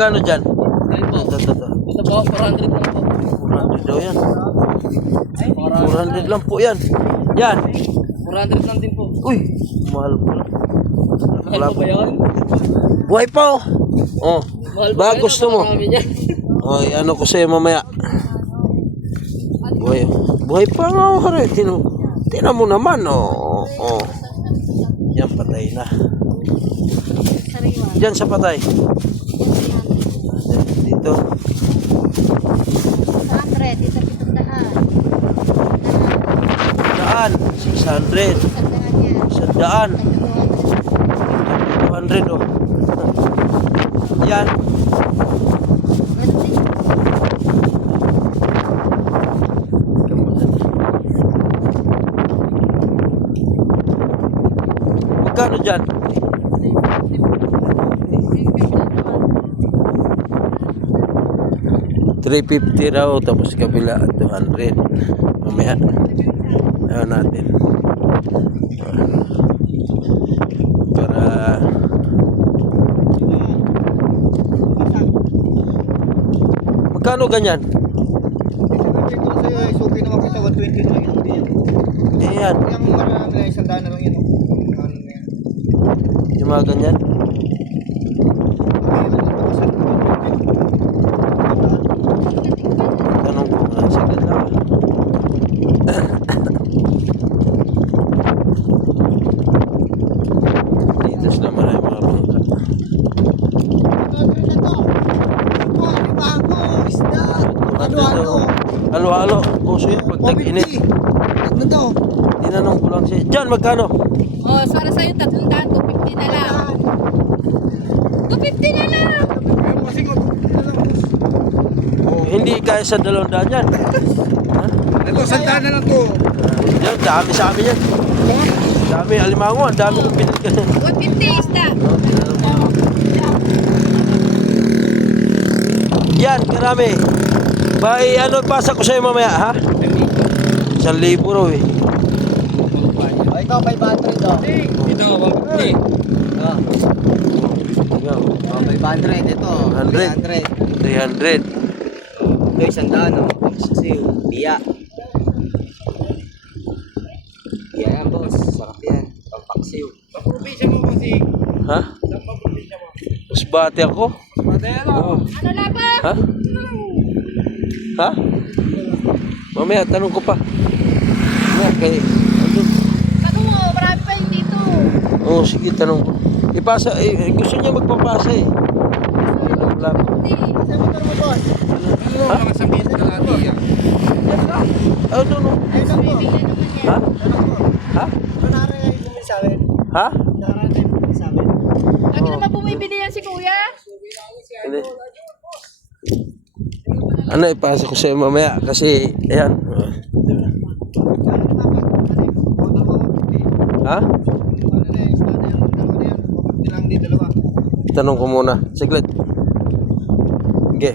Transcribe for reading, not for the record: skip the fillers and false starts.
Magkano dyan? Ayun po. Ito. Ito po, 400 lang po. 400 daw yan. 400 lang po yan. Yan. 400 lang din po. Uy, mahal po lang. Mahal po ba yan? Buhay pa oh. Oh. Mahal Ba yan, gusto mo? napakarami niyan. Oh, ano ko sa'yo mamaya. Buhay pa nga ako rin. Tinan mo naman oh. Oh. Yan patay na. Diyan sa patay. Dito. 100, dito 700. Daan. 600. 100. 200 oh. Yan. Magkano dyan? $350 raw, tapos kabila 200. Mamaya ayaw natin para magkano ganyan? Suki naman kita 120 na lang yan. Ayan, Yung marami na isang daan na lang yun. yung mga ganyan. Tanong ko nga sa ganda. Dito sila marami mga bangka. Halo-halo. Puso yun pag tag-init. Ano daw? Tinanong ko lang siya. Diyan, magkano? Oh, para sa'yo 300, 250 na lang. 250 na lang. Hindi kaya sa 200 yan. Ha? Ito, sandaan na lang to. Yan, dami sa amin yan. Dami, alimango. Ang dami kong pinagkan. 150 isda. Yan, karami. Bay, ano pasa ko sa'yo mamaya, ha? 1,000 raw eh. O, ikaw, 500 to. Ito, 150. Tingnan. O, 500. Ito, 100. 300. Ito, isang daan. Kasi, biya. Biya yan, boss. Sarap yan. Pampaksiw. Paprobinsya mo kasi. Ha? Saan paprobinsya mo? Mas bati ako. Oo. Ano laba? Ha? Ha? Mamaya, tanong ko pa. Mamaya, kay... Ano mo, marami pa yung dito. Oo, sige, tanong ko. Ipasa, gusto niya magpapasa eh. Hindi. Ano, mga sabihin na natin yan. Ano, no? Ayun lang po. Bibigyan naman yan. Ha? Ha? Kunwari nga yung bumili sa amin. Ha? Nakaraan yung bumili sa amin. Lagi naman bumibili yan si kuya. Hindi. Ano, ipasa ko sa'yo mamaya kasi, ayan. Diba? Ha? Tanong ko muna. Siglit. Okay.